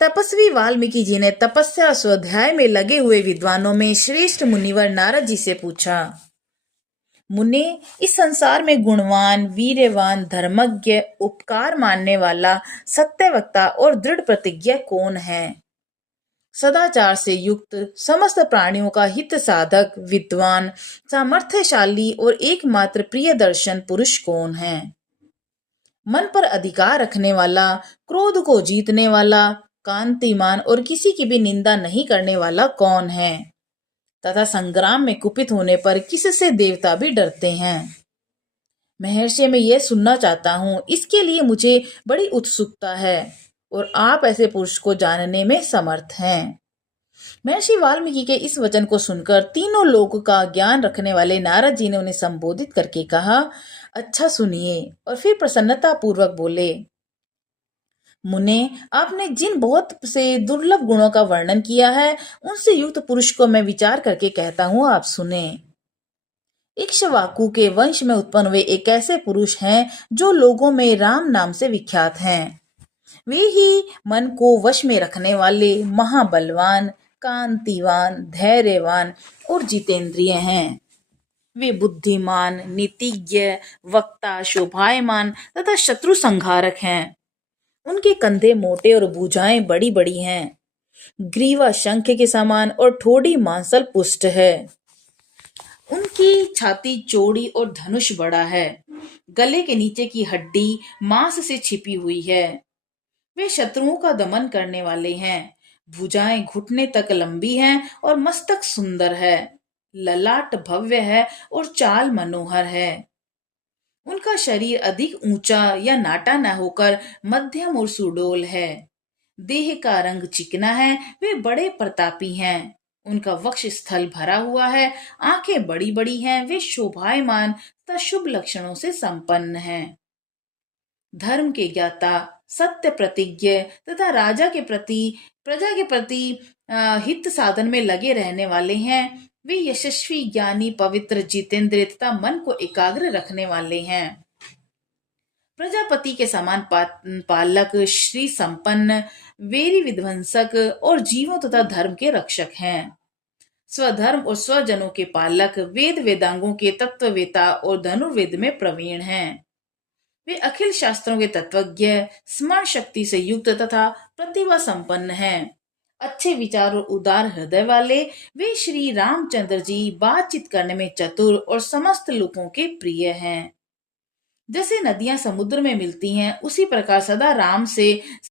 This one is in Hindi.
तपस्वी वाल्मीकि जी ने तपस्या स्वाध्याय में लगे हुए विद्वानों में श्रेष्ठ मुनिवर नारद जी से पूछा, मुने, इस संसार में गुणवान, वीर्यवान, धर्मज्ञ, उपकार मानने वाला, सत्यवक्ता और दृढ़ प्रतिज्ञा कौन है? सदाचार से युक्त, समस्त प्राणियों का हित साधक, विद्वान, सामर्थ्यशाली और एकमात्र प्रिय दर्शन पुरुष कौन है? मन पर अधिकार रखने वाला, क्रोध को जीतने वाला, कांतिमान और किसी की भी निंदा नहीं करने वाला कौन है? तथा संग्राम में कुपित होने पर किससे देवता भी डरते हैं? महर्षि, मैं यह सुनना चाहता हूँ, इसके लिए मुझे बड़ी उत्सुकता है और आप ऐसे पुरुष को जानने में समर्थ हैं। महर्षि वाल्मीकि के इस वचन को सुनकर तीनों लोक का ज्ञान रखने वाले नारद जी ने उन्हें संबोधित करके कहा, अच्छा सुनिए, और फिर प्रसन्नता पूर्वक बोले, मुने, आपने जिन बहुत से दुर्लभ गुणों का वर्णन किया है, उनसे युक्त पुरुष को मैं विचार करके कहता हूँ, आप सुने। इक्ष्वाकु के वंश में उत्पन्न हुए एक ऐसे पुरुष हैं जो लोगों में राम नाम से विख्यात हैं। वे ही मन को वश में रखने वाले, महाबलवान, कांतिवान, धैर्यवान और जितेंद्रिय हैं। वे बुद्धिमान, नीतिज्ञ, वक्ता, शोभायमान तथा शत्रु संहारक हैं। उनके कंधे मोटे और भुजाएं बड़ी बड़ी हैं। ग्रीवा शंख के समान और ठोड़ी मांसल पुष्ट है। उनकी छाती चौड़ी और धनुष बड़ा है। गले के नीचे की हड्डी मांस से छिपी हुई है। वे शत्रुओं का दमन करने वाले हैं। भुजाएं घुटने तक लंबी हैं और मस्तक सुंदर है। ललाट भव्य है और चाल मनोहर है। उनका शरीर अधिक ऊंचा या नाटा न होकर मध्यम और सुडौल है। देह का रंग चिकना है। वे बड़े प्रतापी हैं। उनका वक्ष स्थल भरा हुआ है। आंखें बड़ी बड़ी हैं। वे शोभायमान तथा शुभ लक्षणों से संपन्न हैं। धर्म के ज्ञाता, सत्य प्रतिज्ञ तथा प्रजा के प्रति हित साधन में लगे रहने वाले हैं। वे यशस्वी, ज्ञानी, पवित्र, जितेंद्रिय तथा मन को एकाग्र रखने वाले हैं। प्रजापति के समान पालक, श्री संपन्न, वेरी विध्वंसक और जीवों तथा धर्म के रक्षक हैं। स्वधर्म और स्वजनों के पालक, वेद वेदांगों के तत्ववेता और धनुर्वेद में प्रवीण हैं। वे अखिल शास्त्रों के तत्वज्ञ, स्मरण शक्ति से युक्त तथा प्रतिभा संपन्न हैं। अच्छे विचार और उदार हृदय वाले वे श्री रामचंद्र जी बातचीत करने में चतुर और समस्त लोगों के प्रिय हैं। जैसे नदियां समुद्र में मिलती हैं, उसी प्रकार सदा राम से